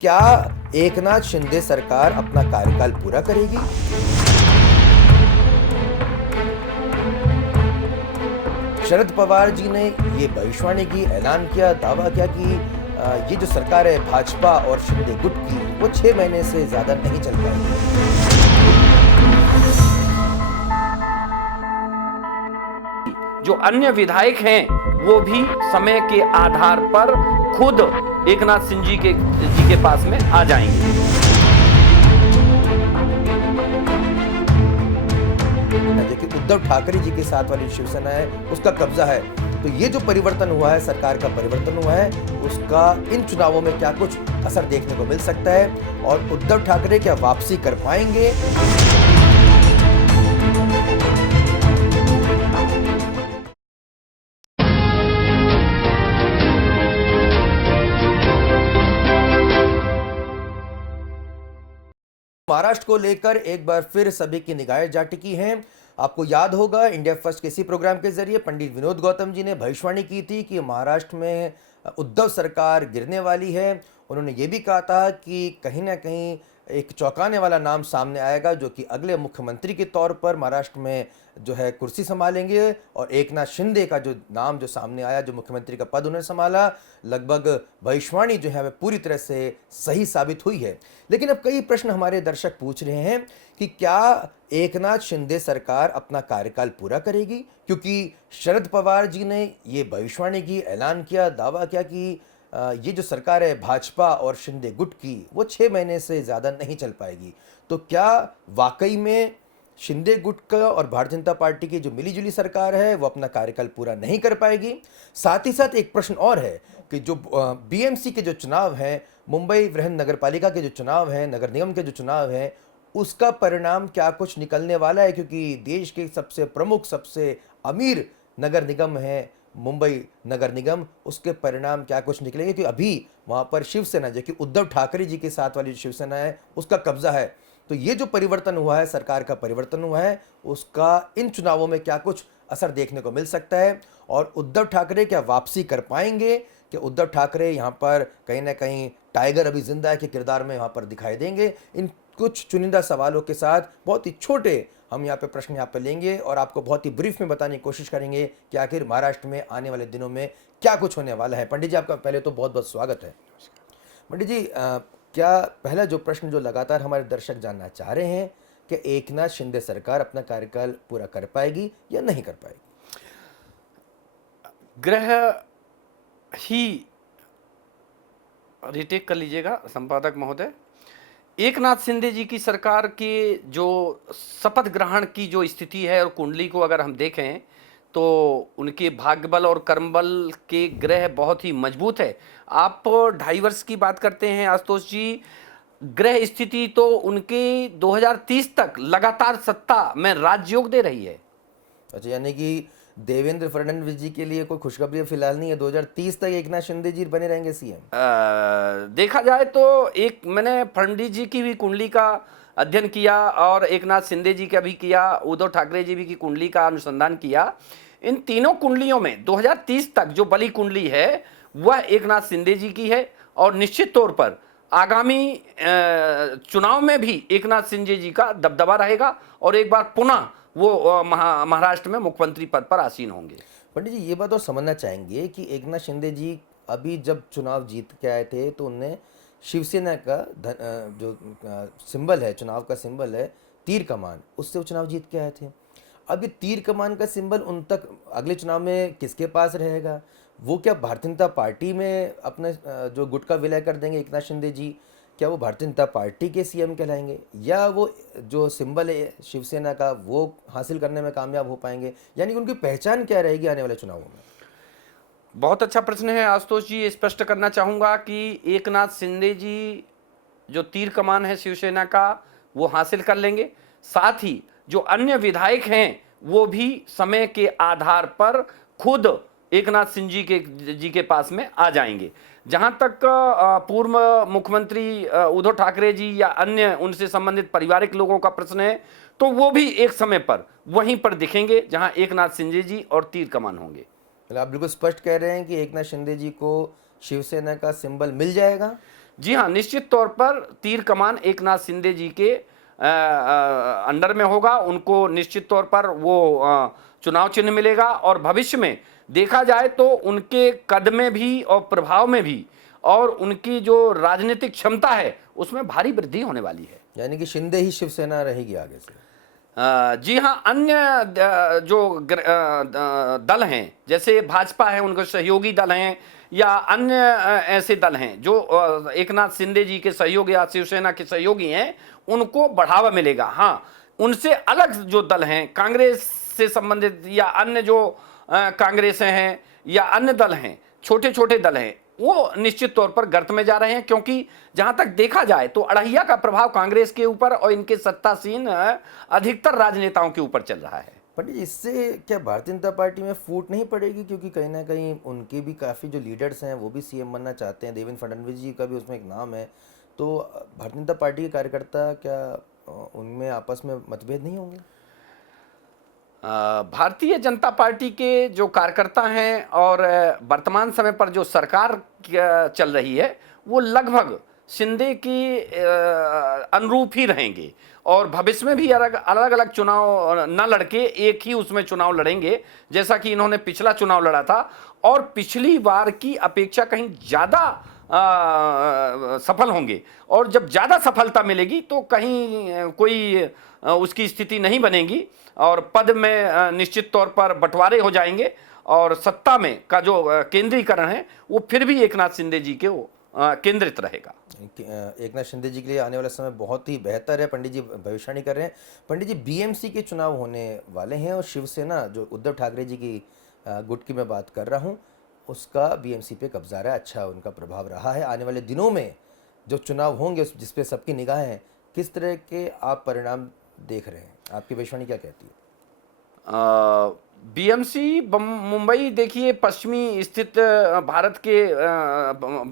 क्या एकनाथ शिंदे सरकार अपना कार्यकाल पूरा करेगी? शरद पवार जी ने ये भविष्यवाणी की, ऐलान किया, दावा किया कि ये जो सरकार है भाजपा और शिंदे गुट की, वो 6 महीने से ज़्यादा नहीं चल पाएगी। जो अन्य विधायक हैं वो भी समय के आधार पर खुद एकनाथ सिंह जी के पास में आ जाएंगे। देखिए, उद्धव ठाकरे जी के साथ वाली शिवसेना है, उसका कब्जा है। तो ये जो परिवर्तन हुआ है, सरकार का परिवर्तन हुआ है, उसका इन चुनावों में क्या कुछ असर देखने को मिल सकता है और उद्धव ठाकरे क्या वापसी कर पाएंगे? महाराष्ट्र को लेकर एक बार फिर सभी की निगाहें जा टिकी हैं। आपको याद होगा, इंडिया फर्स्ट के इसी प्रोग्राम के जरिए पंडित विनोद गौतम जी ने भविष्यवाणी की थी कि महाराष्ट्र में उद्धव सरकार गिरने वाली है। उन्होंने ये भी कहा था कि कहीं ना कहीं एक चौंकाने वाला नाम सामने आएगा जो कि अगले मुख्यमंत्री के तौर पर महाराष्ट्र में जो है कुर्सी संभालेंगे। और एकनाथ शिंदे का जो नाम जो सामने आया, जो मुख्यमंत्री का पद उन्होंने संभाला, लगभग भविष्यवाणी जो है वह पूरी तरह से सही साबित हुई है। लेकिन अब कई प्रश्न हमारे दर्शक पूछ रहे हैं कि क्या एकनाथ शिंदे सरकार अपना कार्यकाल पूरा करेगी? क्योंकि शरद पवार जी ने ये भविष्यवाणी की, ऐलान किया, दावा किया कि ये जो सरकार है भाजपा और शिंदे गुट की, वो 6 महीने से ज़्यादा नहीं चल पाएगी। तो क्या वाकई में शिंदे गुट का और भारतीय जनता पार्टी की जो मिलीजुली सरकार है वो अपना कार्यकाल पूरा नहीं कर पाएगी? साथ ही साथ एक प्रश्न और है कि जो बीएमसी के जो चुनाव हैं, मुंबई वृहद नगर पालिका के जो चुनाव हैं, नगर निगम के जो चुनाव हैं, उसका परिणाम क्या कुछ निकलने वाला है? क्योंकि देश के सबसे प्रमुख, सबसे अमीर नगर निगम है मुंबई नगर निगम, उसके परिणाम क्या कुछ निकलेंगे? क्योंकि अभी वहां पर शिवसेना, जो कि उद्धव ठाकरे जी के साथ वाली शिवसेना है, उसका कब्जा है। तो ये जो परिवर्तन हुआ है, सरकार का परिवर्तन हुआ है, उसका इन चुनावों में क्या कुछ असर देखने को मिल सकता है? और उद्धव ठाकरे क्या वापसी कर पाएंगे? कि उद्धव ठाकरे यहाँ पर कहीं ना कहीं टाइगर अभी जिंदा है के किरदार में यहाँ पर दिखाई देंगे? इन कुछ चुनिंदा सवालों के साथ बहुत ही छोटे हम यहाँ पे प्रश्न यहाँ पे लेंगे और आपको बहुत ही ब्रीफ में बताने की कोशिश करेंगे कि आखिर महाराष्ट्र में आने वाले दिनों में क्या कुछ होने वाला है। पंडित जी, आपका पहले तो बहुत बहुत स्वागत है। पंडित जी, क्या पहला जो प्रश्न जो लगातार हमारे दर्शक जानना चाह रहे हैं कि एकनाथ शिंदे सरकार अपना कार्यकाल पूरा कर पाएगी या नहीं कर पाएगी? ग्रह ही रिटेक कर लीजिएगा संपादक महोदय। एकनाथ शिंदे जी की सरकार के जो शपथ ग्रहण की जो स्थिति है और कुंडली को अगर हम देखें तो उनके भाग्य बल और कर्म बल के ग्रह बहुत ही मजबूत है। आप 2.5 वर्ष की बात करते हैं आशुतोष जी, ग्रह स्थिति तो उनके 2030 तक लगातार सत्ता में राजयोग दे रही है। अच्छा, यानी कि देवेंद्र फडणवीस जी के लिए कोई खुशखबरी फिलहाल नहीं है? 2030 तक एकनाथ शिंदे जी बने रहेंगे सीएम? देखा जाए तो एक मैंने फडणवीस जी की भी कुंडली का अध्ययन किया और एकनाथ शिंदे जी का भी किया, उद्धव ठाकरे जी भी की कुंडली का अनुसंधान किया। इन तीनों कुंडलियों में 2030 तक जो बली कुंडली है वह एकनाथ शिंदे जी की है और निश्चित तौर पर आगामी चुनाव में भी एकनाथ शिंदे जी का दबदबा रहेगा और एक बार पुनः वो महाराष्ट्र में मुख्यमंत्री पद पर आसीन होंगे। पंडित जी, ये बात और समझना चाहेंगे कि एकनाथ शिंदे जी अभी जब चुनाव जीत के आए थे तो उनने शिवसेना का जो सिंबल है, चुनाव का सिंबल है तीर कमान, उससे वो चुनाव जीत के आए थे। अब ये तीर कमान का सिंबल उन तक अगले चुनाव में किसके पास रहेगा? वो क्या भारतीय जनता पार्टी में अपने जो गुट का विलय कर देंगे एकनाथ शिंदे जी? क्या वो भारतीय जनता पार्टी के सीएम कहलाएंगे या वो जो सिंबल है शिवसेना का वो हासिल करने में कामयाब हो पाएंगे? यानी कि उनकी पहचान क्या रहेगी आने वाले चुनावों में? बहुत अच्छा प्रश्न है आशुतोष जी। स्पष्ट करना चाहूँगा कि एकनाथ शिंदे जी जो तीर कमान है शिवसेना का वो हासिल कर लेंगे, साथ ही जो अन्य विधायक हैं वो भी समय के आधार पर खुद एकनाथ सिंह जी के पास में आ जाएंगे। जहां तक पूर्व मुख्यमंत्री उद्धव ठाकरे जी या अन्य उनसे संबंधित पारिवारिक लोगों का प्रश्न है तो वो भी एक समय पर वहीं पर दिखेंगे जहां एकनाथ शिंदे जी और तीर कमान होंगे। मतलब आप बिल्कुल स्पष्ट कह रहे हैं कि एकनाथ शिंदे जी को शिवसेना का सिंबल मिल जाएगा? जी हाँ, निश्चित तौर पर तीर कमान एकनाथ शिंदे जी के अंडर में होगा। उनको निश्चित तौर पर वो चुनाव चिन्ह मिलेगा और भविष्य में देखा जाए तो उनके कद में भी और प्रभाव में भी और उनकी जो राजनीतिक क्षमता है उसमें भारी वृद्धि होने वाली है। यानी कि शिंदे ही शिवसेना रहेगी आगे से। जी हाँ, अन्य जो दल हैं जैसे भाजपा है, उनके सहयोगी दल हैं या अन्य ऐसे दल हैं जो एकनाथ शिंदे जी के सहयोगी या शिवसेना के सहयोगी हैं, उनको बढ़ावा मिलेगा। हाँ, उनसे अलग जो दल हैं, कांग्रेस से संबंधित या अन्य जो कांग्रेस हैं या अन्य दल हैं, छोटे छोटे दल हैं, वो निश्चित तौर पर गर्त में जा रहे हैं, क्योंकि जहां तक देखा जाए तो अड़हिया का प्रभाव कांग्रेस के ऊपर और इनके सत्तासीन अधिकतर राजनेताओं के ऊपर चल रहा है। पंडित जी, इससे क्या भारतीय जनता पार्टी में फूट नहीं पड़ेगी? क्योंकि कहीं ना कहीं उनके भी काफ़ी जो लीडर्स हैं वो भी सीएम बनना चाहते हैं, देवेंद्र फडणवीस जी का भी उसमें एक नाम है। तो भारतीय जनता पार्टी के कार्यकर्ता क्या उनमें आपस में मतभेद नहीं होंगे? भारतीय जनता पार्टी के जो कार्यकर्ता हैं और वर्तमान समय पर जो सरकार चल रही है वो लगभग शिंदे की अनुरूप ही रहेंगे और भविष्य में भी अलग अलग चुनाव न लड़के एक ही उसमें चुनाव लड़ेंगे, जैसा कि इन्होंने पिछला चुनाव लड़ा था और पिछली बार की अपेक्षा कहीं ज़्यादा सफल होंगे। और जब ज़्यादा सफलता मिलेगी तो कहीं कोई उसकी स्थिति नहीं बनेगी और पद में निश्चित तौर पर बंटवारे हो जाएंगे और सत्ता में का जो केंद्रीकरण है वो फिर भी एकनाथ शिंदे जी के वो केंद्रित रहेगा। एकनाथ शिंदे जी के लिए आने वाला समय बहुत ही बेहतर है, पंडित जी भविष्यवाणी कर रहे हैं। पंडित जी, बीएमसी के चुनाव होने वाले हैं और शिवसेना जो उद्धव ठाकरे जी की गुट की मैं बात कर रहा हूँ, उसका बीएमसी पे कब्जा रहा है, अच्छा उनका प्रभाव रहा है। आने वाले दिनों में जो चुनाव होंगे जिस पे सबकी निगाहें हैं, किस तरह के आप परिणाम देख रहे हैं? आपकी भविष्यवाणी क्या कहती है? बीएमसी मुंबई देखिए पश्चिमी स्थित भारत के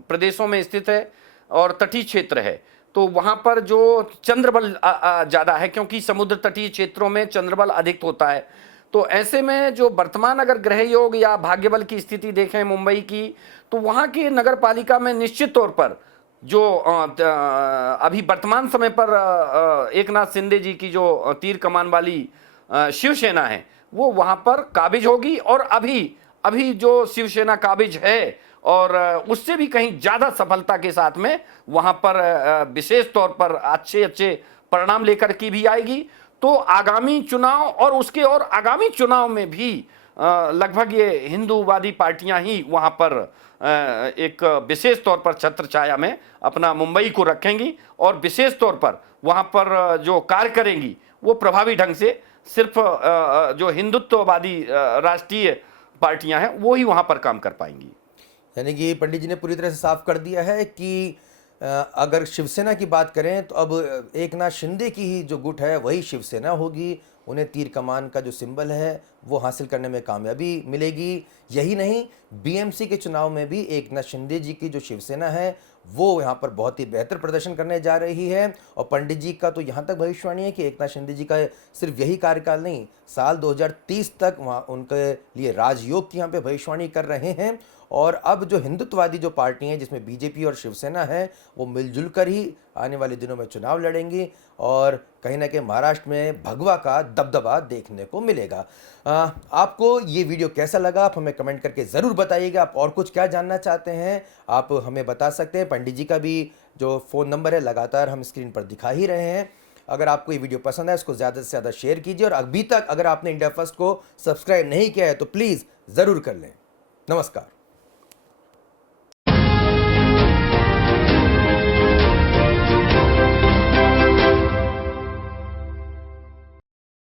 प्रदेशों में स्थित है और तटीय क्षेत्र है, तो वहाँ पर जो चंद्रबल ज़्यादा है क्योंकि समुद्र तटीय क्षेत्रों में चंद्रबल अधिक होता है। तो ऐसे में जो वर्तमान अगर ग्रह योग या भाग्यबल की स्थिति देखें मुंबई की, तो वहाँ की नगर पालिका में निश्चित तौर पर जो अभी वर्तमान समय पर एकनाथ शिंदे जी की जो तीर कमान वाली शिवसेना है वो वहाँ पर काबिज होगी और अभी जो शिवसेना काबिज है और उससे भी कहीं ज़्यादा सफलता के साथ में वहाँ पर विशेष तौर पर अच्छे परिणाम लेकर की भी आएगी। तो आगामी चुनाव और उसके और आगामी चुनाव में भी लगभग ये हिंदूवादी पार्टियां ही वहाँ पर एक विशेष तौर पर छत्र छाया में अपना मुंबई को रखेंगी और विशेष तौर पर वहाँ पर जो कार्य करेंगी वो प्रभावी ढंग से सिर्फ जो हिंदुत्ववादी राष्ट्रीय पार्टियां हैं वो ही वहाँ पर काम कर पाएंगी। यानी कि पंडित जी ने पूरी तरह से साफ कर दिया है कि अगर शिवसेना की बात करें तो अब एकनाथ शिंदे की ही जो गुट है वही शिवसेना होगी, उन्हें तीर कमान का जो सिंबल है वो हासिल करने में कामयाबी मिलेगी। यही नहीं, बीएमसी के चुनाव में भी एकनाथ शिंदे जी की जो शिवसेना है वो यहाँ पर बहुत ही बेहतर प्रदर्शन करने जा रही है। और पंडित जी का तो यहाँ तक भविष्यवाणी है कि एकनाथ शिंदे जी का सिर्फ यही कार्यकाल नहीं, साल 2030 तक वहाँ उनके लिए राजयोग की यहाँ पे भविष्यवाणी कर रहे हैं। और अब जो हिंदुत्ववादी जो पार्टी हैं जिसमें बीजेपी और शिवसेना है वो मिलजुल कर ही आने वाले दिनों में चुनाव लड़ेंगी और कहीं ना कहीं महाराष्ट्र में भगवा का दबदबा देखने को मिलेगा। आपको ये वीडियो कैसा लगा आप हमें कमेंट करके ज़रूर बताइएगा। आप और कुछ क्या जानना चाहते हैं आप हमें बता सकते हैं। पंडित जी का भी जो फ़ोन नंबर है लगातार हम स्क्रीन पर दिखा ही रहे हैं। अगर आपको ये वीडियो पसंद है इसको ज़्यादा से ज़्यादा शेयर कीजिए और अभी तक अगर आपने इंडिया फर्स्ट को सब्सक्राइब नहीं किया है तो प्लीज़ ज़रूर कर लें। नमस्कार।